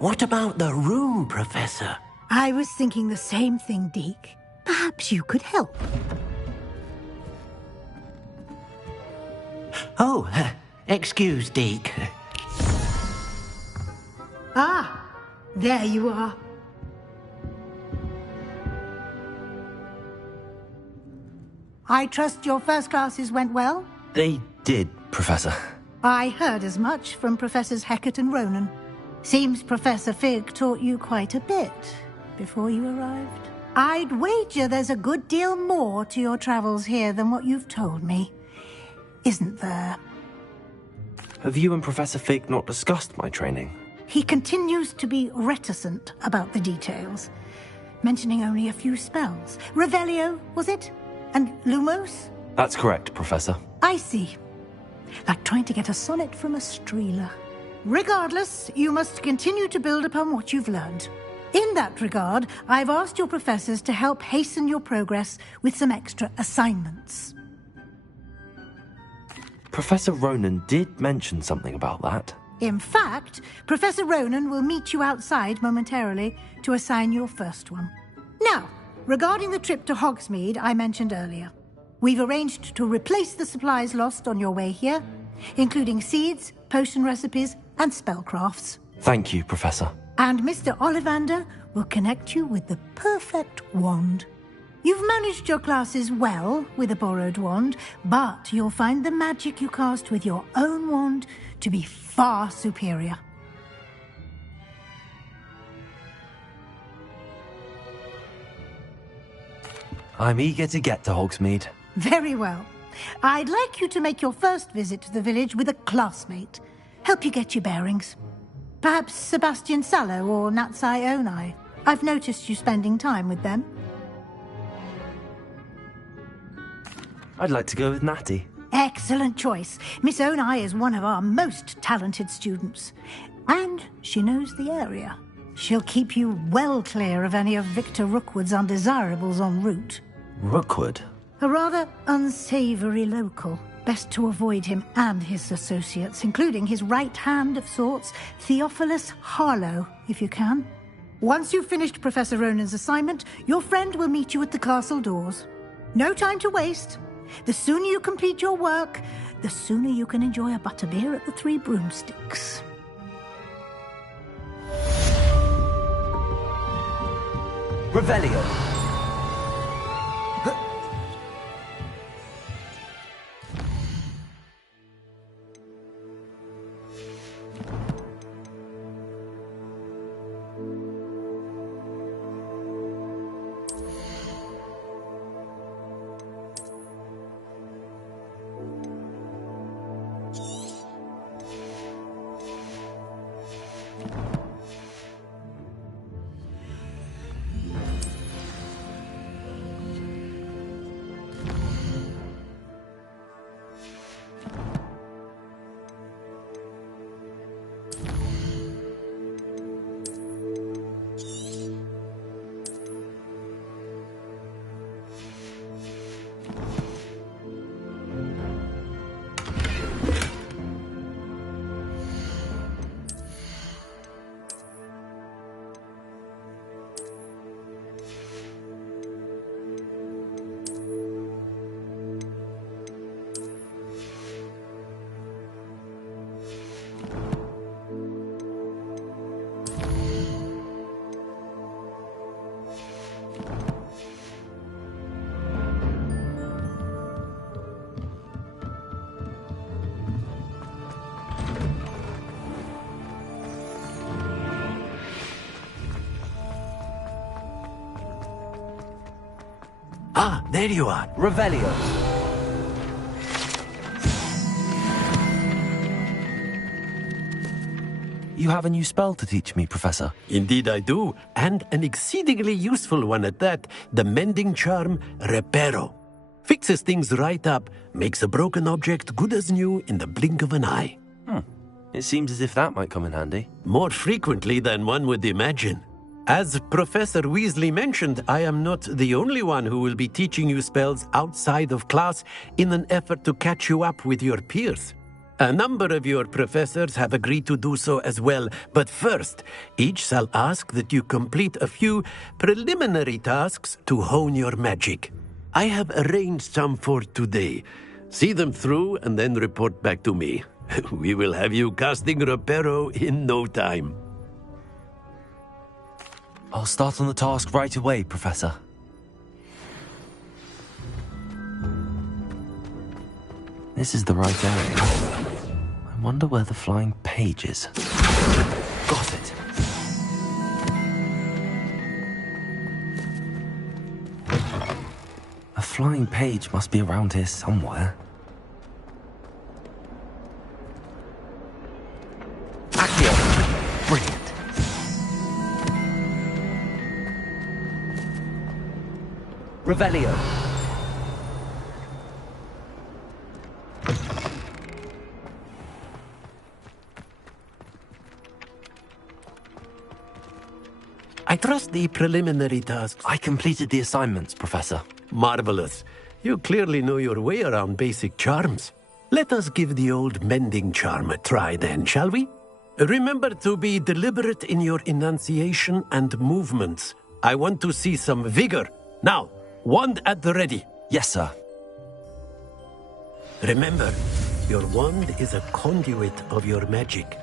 What about the room, Professor? I was thinking the same thing, Deke. Perhaps you could help. Oh, excuse, Deke. Ah, there you are. I trust your first classes went well? They did, Professor. I heard as much from Professors Hecat and Ronan. Seems Professor Fig taught you quite a bit before you arrived. I'd wager there's a good deal more to your travels here than what you've told me. Isn't there? Have you and Professor Fig not discussed my training? He continues to be reticent about the details, mentioning only a few spells. Revelio, was it? And Lumos? That's correct, Professor. I see. Like trying to get a sonnet from a streeler. Regardless, you must continue to build upon what you've learned. In that regard, I've asked your professors to help hasten your progress with some extra assignments. Professor Ronan did mention something about that. In fact, Professor Ronan will meet you outside momentarily to assign your first one. Now, regarding the trip to Hogsmeade I mentioned earlier, we've arranged to replace the supplies lost on your way here, including seeds, potion recipes, and spellcrafts. Thank you, Professor. And Mr. Ollivander will connect you with the perfect wand. You've managed your classes well with a borrowed wand, but you'll find the magic you cast with your own wand to be far superior. I'm eager to get to Hogsmeade. Very well. I'd like you to make your first visit to the village with a classmate. Help you get your bearings. Perhaps Sebastian Sallow or Natsai Onai. I've noticed you spending time with them. I'd like to go with Natty. Excellent choice. Miss Onai is one of our most talented students. And she knows the area. She'll keep you well clear of any of Victor Rookwood's undesirables en route. Rookwood? A rather unsavoury local. Best to avoid him and his associates, including his right hand of sorts, Theophilus Harlow, if you can. Once you've finished Professor Ronan's assignment, your friend will meet you at the castle doors. No time to waste. The sooner you complete your work, the sooner you can enjoy a butterbeer at the Three Broomsticks. Revelio. Ah, there you are. Revelio. You have a new spell to teach me, Professor. Indeed I do, and an exceedingly useful one at that, the mending charm Reparo. Fixes things right up, makes a broken object good as new in the blink of an eye. It seems as if that might come in handy. More frequently than one would imagine. As Professor Weasley mentioned, I am not the only one who will be teaching you spells outside of class in an effort to catch you up with your peers. A number of your professors have agreed to do so as well, but first, each shall ask that you complete a few preliminary tasks to hone your magic. I have arranged some for today. See them through and then report back to me. We will have you casting Reparo in no time. I'll start on the task right away, Professor. This is the right area. I wonder where the flying page is. Got it. A flying page must be around here somewhere. Accio! Brilliant. Revelio. I trust the preliminary tasks. I completed the assignments, Professor. Marvelous. You clearly know your way around basic charms. Let us give the old mending charm a try then, shall we? Remember to be deliberate in your enunciation and movements. I want to see some vigor. Now, wand at the ready. Yes, sir. Remember, your wand is a conduit of your magic.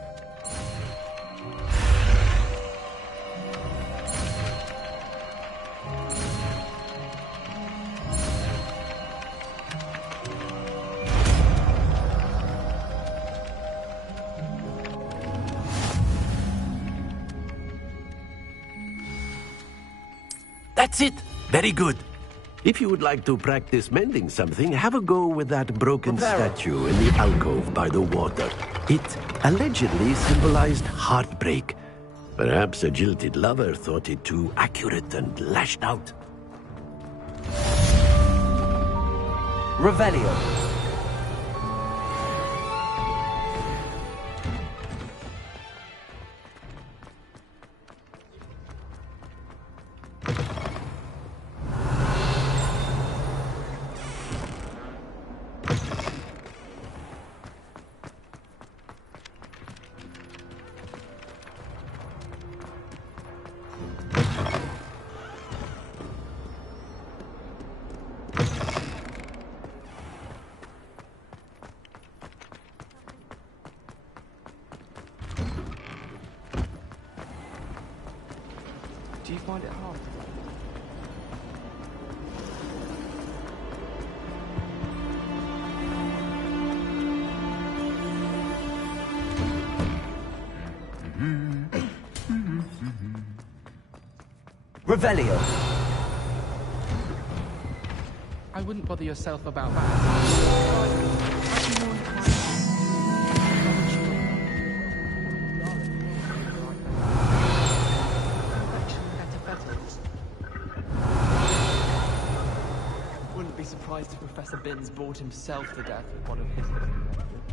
That's it! Very good. If you would like to practice mending something, have a go with that broken statue in the alcove by the water. It allegedly symbolized heartbreak. Perhaps a jilted lover thought it too accurate and lashed out. Revelio. Do you find it hard? Revelio. I wouldn't bother yourself about that. Wouldn't be surprised if Professor Binns bored himself to death with one of his little inventions.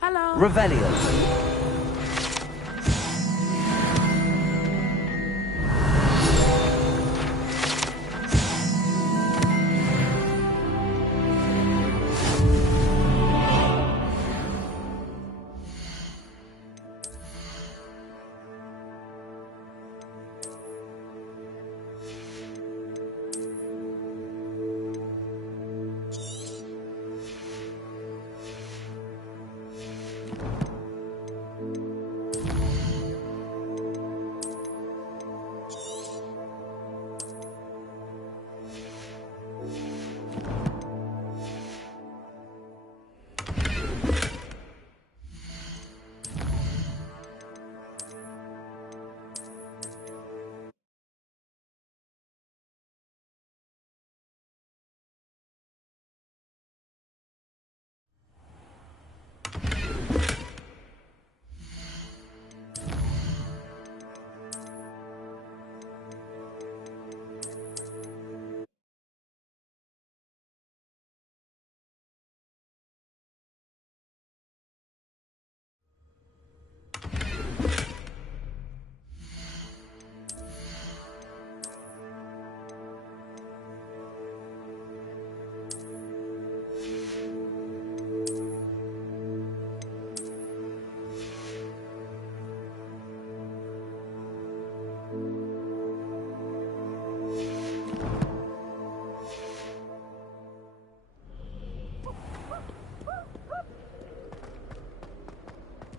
Hello. Revelio.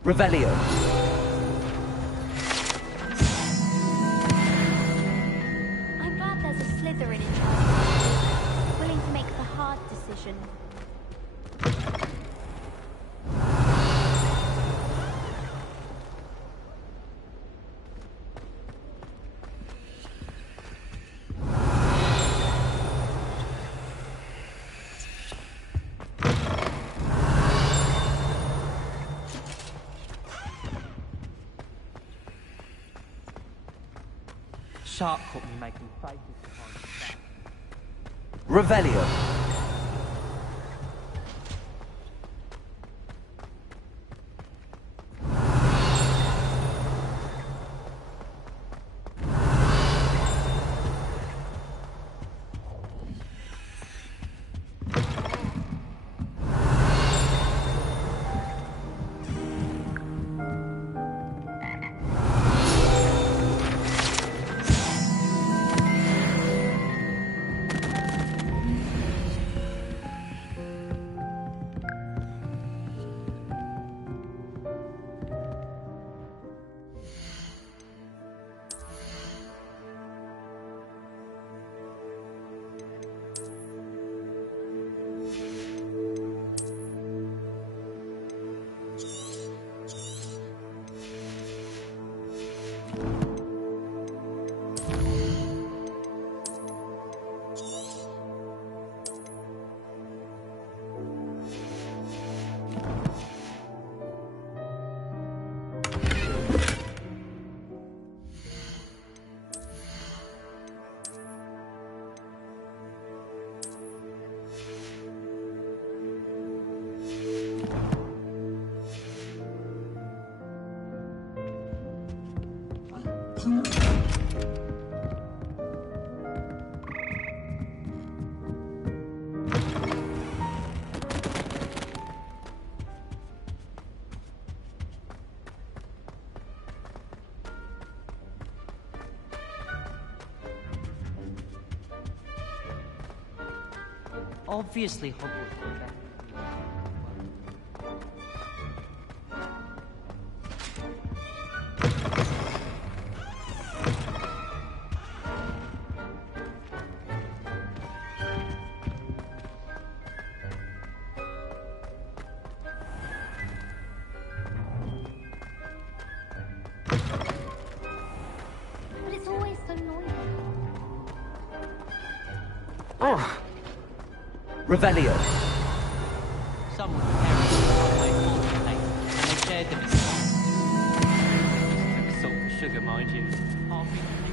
Revelio. I'm glad there's a Slytherin in charge, willing to make the hard decision. Shark caught me making faces behind the back. Revelio. Obviously, Hogwarts was better. But it's always so noisy. Oh. Revelio. Someone's parents were my fault place, and they shared them in common. Took a salt for sugar, mind you. Half eaten